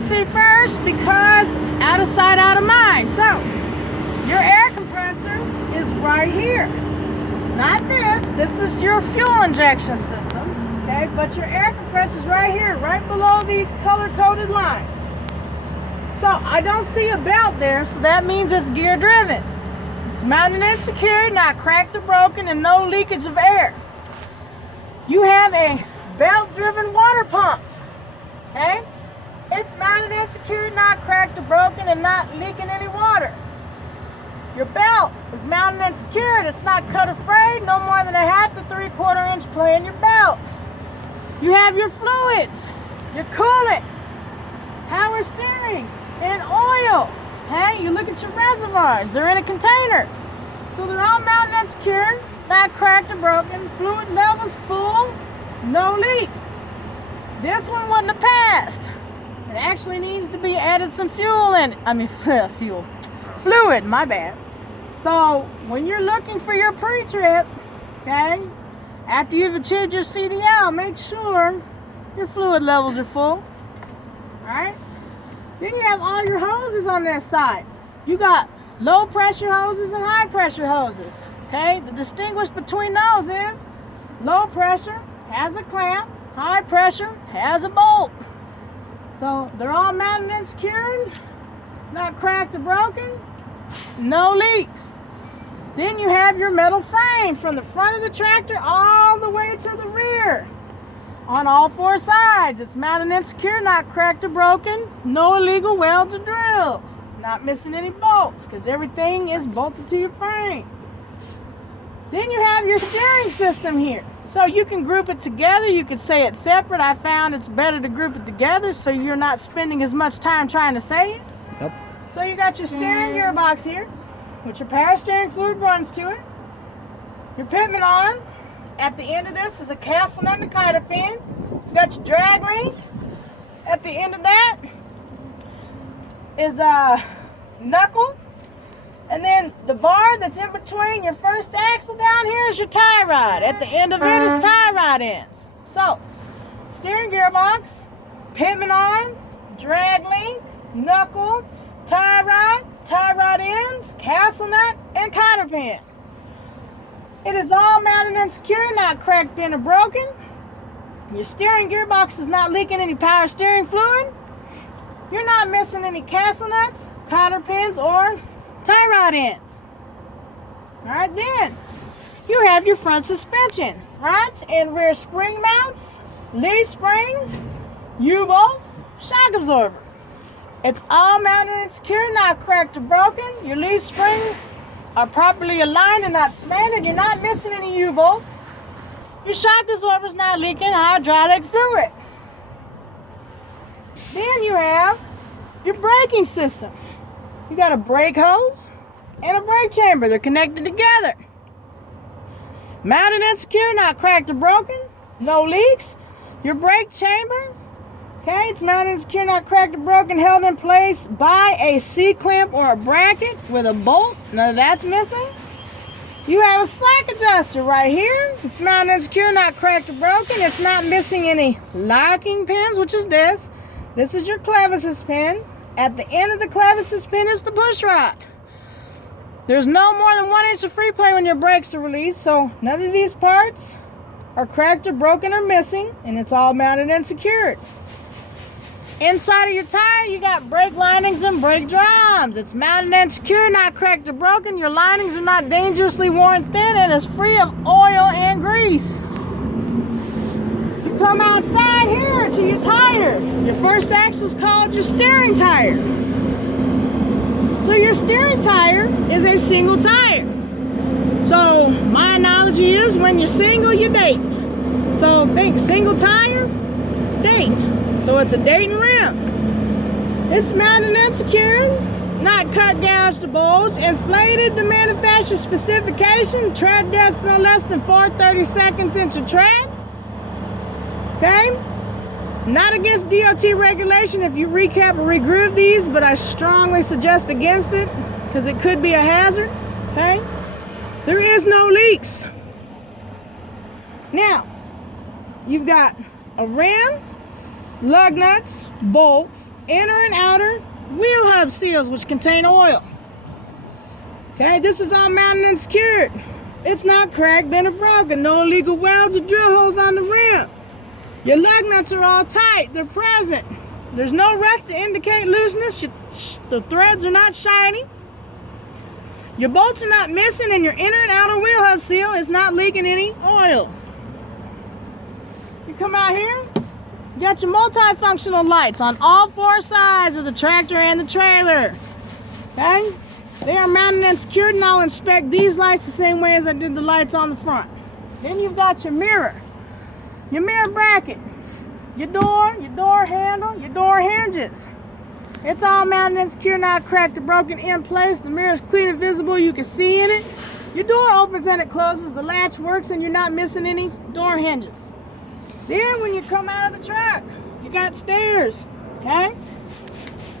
can't see first because out of sight, out of mind. So your air compressor is right here. Not this. This is your fuel injection system. Okay, but your air compressor is right here, right below these color-coded lines. So I don't see a belt there, so that means it's gear driven. It's mounted and secured, not cracked or broken, and no leakage of air. You have a belt-driven water pump. Okay? It's mounted and secured, not cracked or broken, and not leaking any water. Your belt is mounted and secured. It's not cut or frayed, no more than a 1/2 to 3/4 inch play in your belt. You have your fluids, your coolant, power steering, and oil. Okay? You look at your reservoirs. They're in a container. So they're all mounted and secured, not cracked or broken. Fluid levels full, no leaks. This one wouldn't have passed. It actually needs to be added some fuel in it. I mean, fluid, my bad. So when you're looking for your pre-trip, okay, after you've achieved your CDL, make sure your fluid levels are full. Alright? Then you have all your hoses on that side. You got low pressure hoses and high pressure hoses. Okay? The distinguish between those is low pressure has a clamp, high pressure has a bolt. So they're all mounted and secured, not cracked or broken, no leaks. Then you have your metal frame from the front of the tractor all the way to the rear. On all 4 sides, it's mounted and secured, not cracked or broken, no illegal welds or drills, not missing any bolts because everything is bolted to your frame. Then you have your steering system here. So you can group it together, you could say it's separate. I found it's better to group it together so you're not spending as much time trying to say it. Yep. So you got your steering gearbox here, which your power steering fluid runs to it. Your pitman arm. At the end of this is a castle nut and a cotter pin. You got your drag link. At the end of that is a knuckle. And then the bar that's in between your first axle down here is your tie rod. At the end of it is tie rod ends. So, steering gearbox, pitman arm, drag link, knuckle, tie rod ends, castle nut, and cotter pin. It is all mounted and secure, not cracked, bent, or broken. Your steering gearbox is not leaking any power steering fluid. You're not missing any castle nuts, cotter pins, or tie rod ends. Alright, then you have your front suspension. Front and rear spring mounts, leaf springs, U-bolts, shock absorber. It's all mounted and secure, not cracked or broken. Your leaf springs are properly aligned and not slanted. You're not missing any U-bolts. Your shock absorber is not leaking hydraulic fluid. Then you have your braking system. You got a brake hose and a brake chamber. They're connected together. Mounted and secure, not cracked or broken. No leaks. Your brake chamber, okay, it's mounted and secure, not cracked or broken, held in place by a C-clamp or a bracket with a bolt. None of that's missing. You have a slack adjuster right here. It's mounted and secure, not cracked or broken. It's not missing any locking pins, which is this. This is your clevis pin. At the end of the clevis pin is the push rod. There's no more than 1 inch of free play when your brakes are released, so none of these parts are cracked or broken or missing, and it's all mounted and secured. Inside of your tire, you got brake linings and brake drums. It's mounted and secure, not cracked or broken. Your linings are not dangerously worn thin, and it's free of oil and grease. You come outside here to your tire. Your first axle is called your steering tire. So your steering tire is a single tire. So my analogy is when you're single, you date. So think single tire, date. So it's a date and rim. It's mounted and secured, not cut, gouged, or bulged, inflated to manufacturer specification, tread depth no less than 4/32 inch of tread. Okay? Not against DOT regulation if you recap or regroove these, but I strongly suggest against it because it could be a hazard. Okay? There is no leaks. Now, you've got a rim lug nuts, bolts, inner and outer wheel hub seals, which contain oil. Okay, this is all mounted and secured. It's not cracked, bent, or broken. No illegal welds or drill holes on the rim. Your lug nuts are all tight. They're present. There's no rust to indicate looseness. The threads are not shiny. Your bolts are not missing, and your inner and outer wheel hub seal is not leaking any oil. You come out here, you got your multifunctional lights on all four sides of the tractor and the trailer. Okay? They are mounted and secured, and I'll inspect these lights the same way as I did the lights on the front. Then you've got your mirror bracket, your door handle, your door hinges. It's all mounted and secure, not cracked or broken, in place. The mirror is clean and visible. You can see in it. Your door opens and it closes. The latch works, and you're not missing any door hinges. Then when you come out of the truck, you got stairs, okay?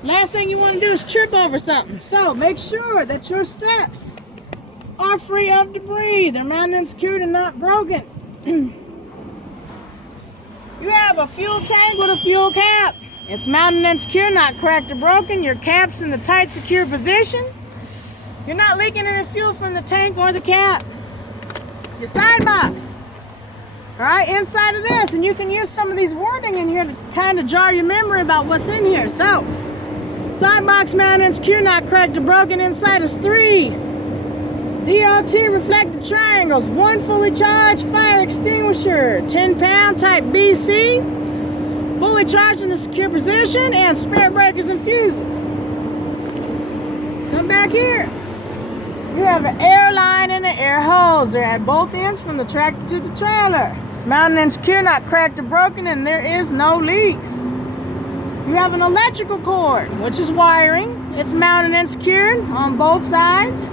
Last thing you want to do is trip over something. So make sure that your steps are free of debris. They're mounted and secured and not broken. You have a fuel tank with a fuel cap. It's mounted and secure, not cracked or broken. Your cap's in the tight, secure position. You're not leaking any fuel from the tank or the cap. Your side box. All right, inside of this, and you can use some of these wording in here to kind of jar your memory about what's in here. So, side box mounted and secure, not cracked or broken. Inside is 3 DOT reflected triangles, 1 fully charged fire extinguisher, 10-pound type BC, fully charged in the secure position, and spare breakers and fuses. Come back here. You have an air line and an air hose. They're at both ends from the tractor to the trailer. It's mounted and secure, not cracked or broken, and there is no leaks. You have an electrical cord, which is wiring. It's mounted and secured on both sides.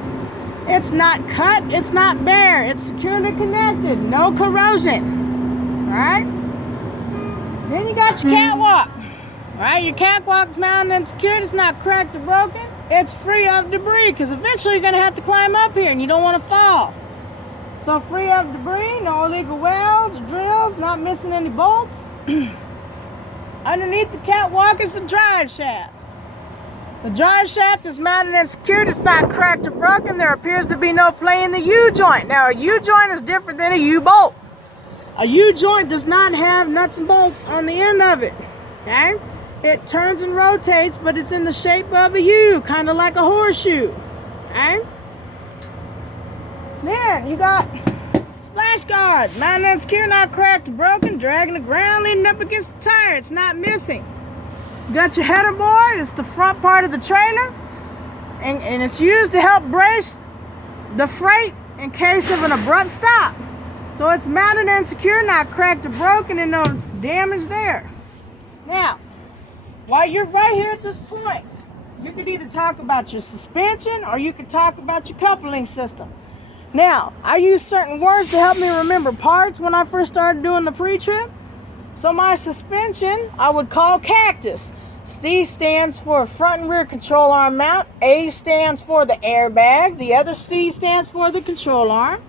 It's not cut, it's not bare. It's securely connected, no corrosion. All right? Then you got your catwalk. All right, your catwalk's mounted and secured. It's not cracked or broken. It's free of debris, because eventually you're going to have to climb up here and you don't want to fall. So free of debris, no illegal welds or drills, not missing any bolts. Underneath the catwalk is the drive shaft. The drive shaft is mounted and secured. It's not cracked or broken. There appears to be no play in the U-joint. Now, a U-joint is different than a U-bolt. A U-joint does not have nuts and bolts on the end of it. Okay? It turns and rotates, but it's in the shape of a U, kind of like a horseshoe. Okay? Then you got splash guards, mounted and secure, not cracked or broken, dragging the ground, leaning up against the tire. It's not missing. You got your header board. It's the front part of the trailer, and it's used to help brace the freight in case of an abrupt stop. So it's mounted and secure, not cracked or broken, and no damage there. Now, while you're right here at this point, you could either talk about your suspension or you could talk about your coupling system. Now, I use certain words to help me remember parts when I first started doing the pre-trip. So my suspension, I would call cactus. C stands for front and rear control arm mount. A stands for the airbag. The other C stands for the control arm.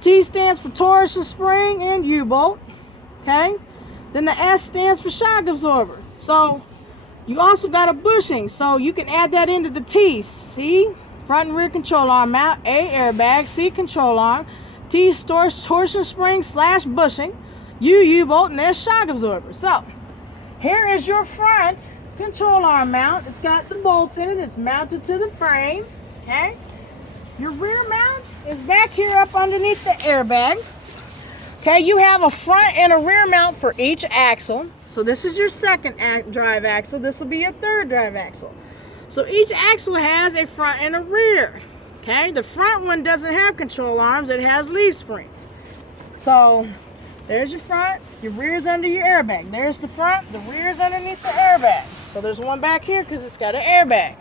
T stands for torsion spring and U-bolt. Okay? Then the S stands for shock absorber. So you also got a bushing, so you can add that into the T. C, front and rear control arm mount. A, airbag. C, control arm. T, torsion spring / bushing. U, U-bolt, and S, shock absorber. So here is your front control arm mount. It's got the bolts in it. It's mounted to the frame. Okay? Your rear mount is back here up underneath the airbag. Okay, you have a front and a rear mount for each axle. So this is your second drive axle. This will be your third drive axle. So each axle has a front and a rear. Okay, the front one doesn't have control arms. It has leaf springs. So there's your front, your rear's under your airbag. There's the front, the rear's underneath the airbag. So there's one back here because it's got an airbag.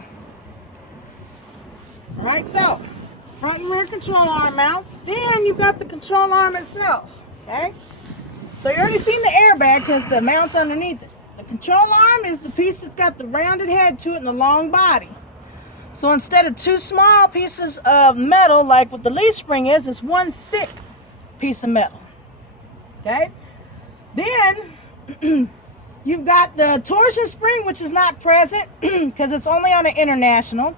All right, so front and rear control arm mounts. Then you've got the control arm itself. Okay, so you already seen the airbag because the mount's underneath it. The control arm is the piece that's got the rounded head to it and the long body. So instead of two small pieces of metal like what the leaf spring is, it's one thick piece of metal. Okay, then You've got the torsion spring, which is not present because it's only on an international.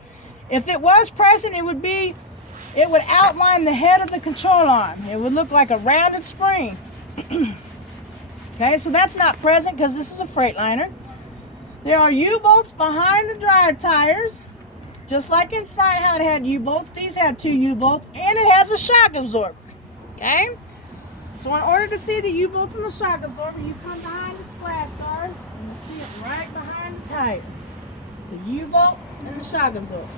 If it was present, it would outline the head of the control arm. It would look like a rounded spring. Okay, so that's not present because this is a Freightliner. There are U-bolts behind the drive tires, just like in front how it had U-bolts. These have 2 U-bolts, and it has a shock absorber. Okay, so in order to see the U-bolts and the shock absorber, you come behind the splash guard, and you see it right behind the tire. The U-bolt and the shock absorber.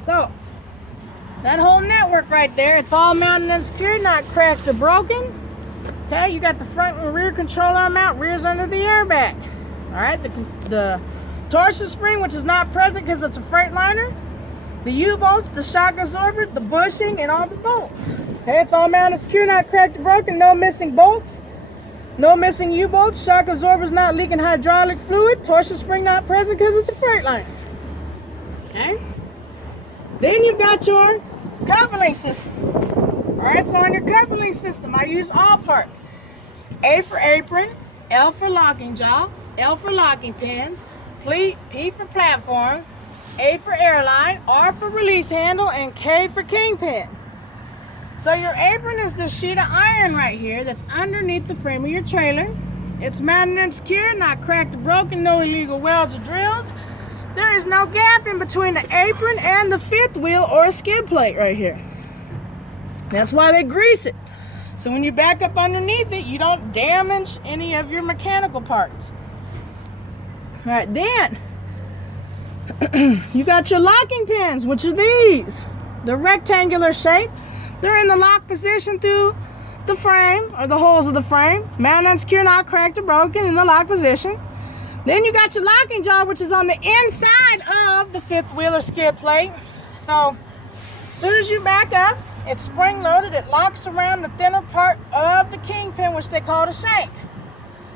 So, that whole network right there, it's all mounted and secured, not cracked or broken. Okay, you got the front and rear control arm mount, rear's under the airbag. Alright, the torsion spring, which is not present because it's a Freightliner. The U-bolts, the shock absorber, the bushing, and all the bolts. Okay, it's all mounted, secure, not cracked or broken, no missing bolts. No missing U-bolts, shock absorbers not leaking hydraulic fluid, torsion spring not present because it's a Freightliner. Okay? Then you've got your coupling system. Alright, so on your coupling system, I use Allpart. A for apron, L for locking jaw, L for locking pins, P for platform, A for airline, R for release handle, and K for kingpin. So your apron is the sheet of iron right here that's underneath the frame of your trailer. It's mounted and secured, not cracked or broken, no illegal welds or drills. There is no gap in between the apron and the fifth wheel or a skid plate right here. That's why they grease it. So when you back up underneath it, you don't damage any of your mechanical parts. All right, then you got your locking pins, which are these. They're rectangular shape. They're in the lock position through the frame, or the holes of the frame. Mounted and secure, not cracked or broken, in the lock position. Then you got your locking jaw, which is on the inside of the fifth wheel or skid plate. So as soon as you back up, it's spring loaded. It locks around the thinner part of the kingpin, which they call the shank.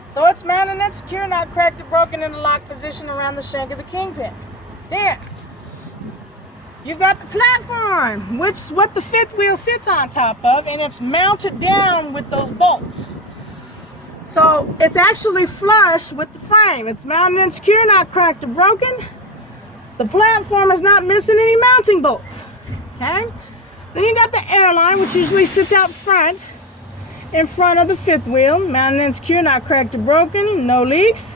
So it's mounted and secure, not cracked or broken, in the lock position around the shank of the kingpin. Then you've got the platform, which is what the fifth wheel sits on top of, and it's mounted down with those bolts. So it's actually flush with the frame. It's mounted and secure, not cracked or broken. The platform is not missing any mounting bolts. Okay? Then you got the airline, which usually sits out front, in front of the fifth wheel. Mounted and secure, not cracked or broken, no leaks.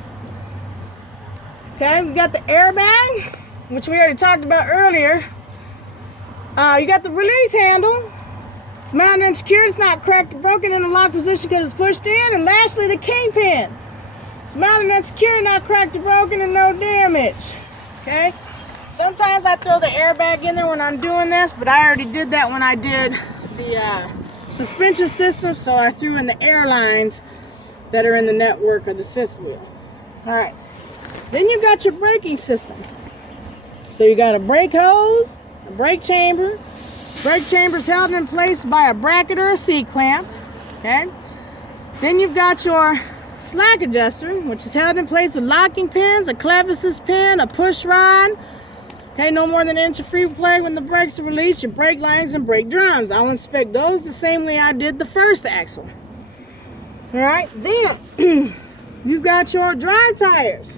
Okay, we got the airbag, which we already talked about earlier. You got the release handle. It's mounted and secured, it's not cracked or broken, in the lock position because it's pushed in. And lastly, the kingpin. It's mounted and secured, not cracked or broken, and no damage. Okay? Sometimes I throw the airbag in there when I'm doing this, but I already did that when I did the suspension system, so I threw in the airlines that are in the network of the fifth wheel. Alright. Then you got your braking system. So you got a brake hose, a brake chamber. Brake chamber is held in place by a bracket or a C-clamp. Okay. Then you've got your slack adjuster, which is held in place with locking pins, a clevis pin, a push rod. Okay, no more than an inch of free play when the brakes are released, your brake lines and brake drums. I'll inspect those the same way I did the first axle. Alright, then you've got your drive tires.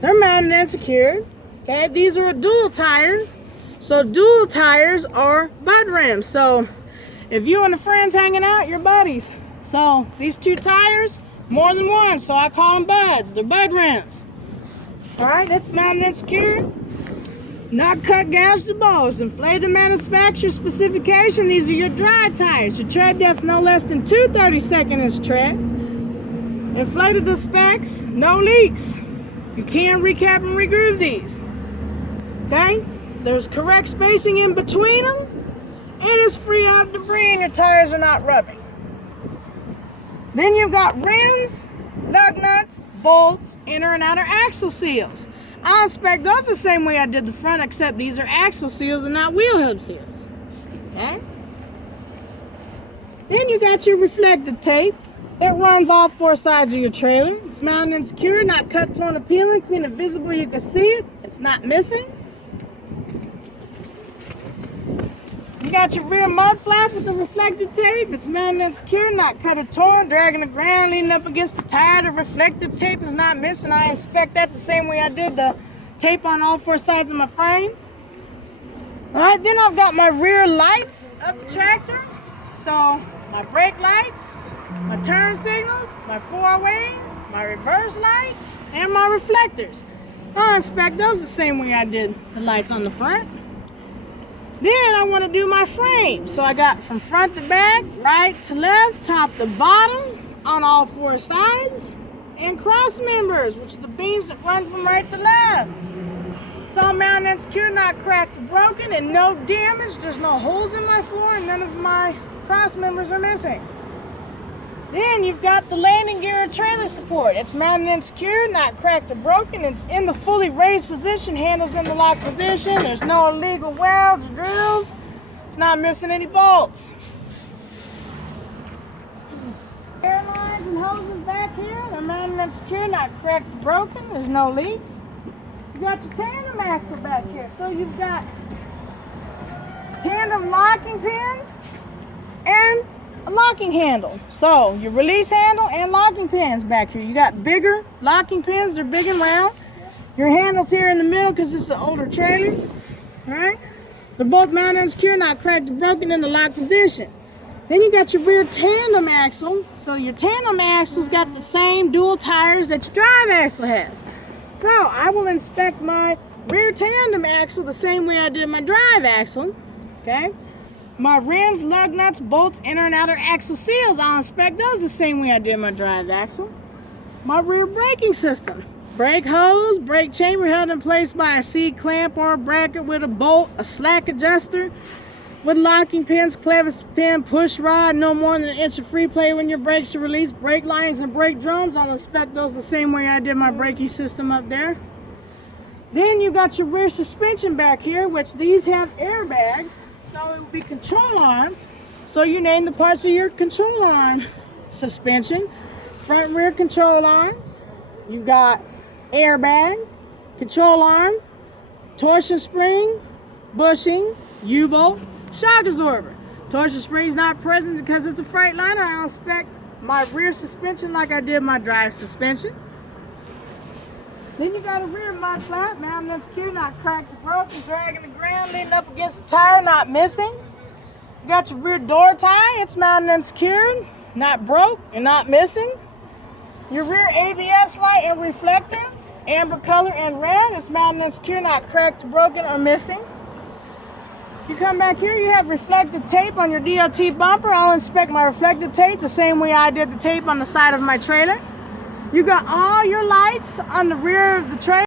They're mounted and secured. Okay, these are a dual tire. So dual tires are bud rims. So if you and a friend's hanging out, you're buddies. So these 2 tires, more than one, so I call them buds. They're bud rims. Alright, that's mounted and secured. Not cut, gouged, or bulged. Inflated manufacturer specification. These are your dry tires. Your tread depth's no less than 2 32nd inch tread. Inflated the specs, no leaks. You can recap and regroove these. Okay? There's correct spacing in between them, and it's free of debris, and your tires are not rubbing. Then you've got rims, lug nuts, bolts, inner and outer axle seals. I'll inspect those the same way I did the front, except these are axle seals and not wheel hub seals. Okay? Then you got your reflective tape that runs all 4 sides of your trailer. It's mounted and secure, not cut, torn, or peeling, clean and visible. You can see it. It's not missing. You got your rear mud flap with the reflective tape. It's mounted and secure, not cut or torn, dragging the ground, leaning up against the tire. The reflective tape is not missing. I inspect that the same way I did the tape on all four sides of my frame. All right, then I've got my rear lights of the tractor. So my brake lights, my turn signals, my four-ways, my reverse lights, and my reflectors. I inspect those the same way I did the lights on the front. Then I want to do my frame. So I got from front to back, right to left, top to bottom, on all four sides, and cross members, which are the beams that run from right to left. It's all mounted and secure, not cracked or broken, and no damage. There's no holes in my floor, and none of my cross members are missing. Then you've got the landing gear and trailer support. It's mounted and secure, not cracked or broken. It's in the fully raised position, handles in the lock position. There's no illegal welds or drills. It's not missing any bolts. Air lines and hoses back here. They're mounted and secure, not cracked or broken. There's no leaks. You got your tandem axle back here. So you've got tandem locking pins and a locking handle. So your release handle and locking pins back here. You got bigger locking pins. They're big and round. Your handle's here in the middle because it's an older trailer. All right. They're both mounted and secure, not cracked or broken, in the lock position. Then you got your rear tandem axle. So your tandem axle's got the same dual tires that your drive axle has. So I will inspect my rear tandem axle the same way I did my drive axle. Okay. My rims, lug nuts, bolts, inner and outer axle seals, I'll inspect those the same way I did my drive axle. My rear braking system. Brake hose, brake chamber held in place by a C-clamp or a bracket with a bolt, a slack adjuster with locking pins, clevis pin, push rod, no more than an inch of free play when your brakes are released. Brake lines and brake drums, I'll inspect those the same way I did my braking system up there. Then you got your rear suspension back here, which these have airbags. So it will be control arm. So you name the parts of your control arm suspension. Front and rear control arms. You've got airbag, control arm, torsion spring, bushing, U-bolt, shock absorber. Torsion spring is not present because it's a Freightliner. I'll inspect my rear suspension like I did my drive suspension. Then you got a rear mud flap, mounted and secure, not cracked or broken, dragging the ground, leaning up against the tire, not missing. You got your rear door tie, it's mounted and secured, not broke and not missing. Your rear ABS light and reflector, amber color and red, it's mounted and secure, not cracked or broken or missing. You come back here, you have reflective tape on your DOT bumper. I'll inspect my reflective tape the same way I did the tape on the side of my trailer. You got all your lights on the rear of the trailer.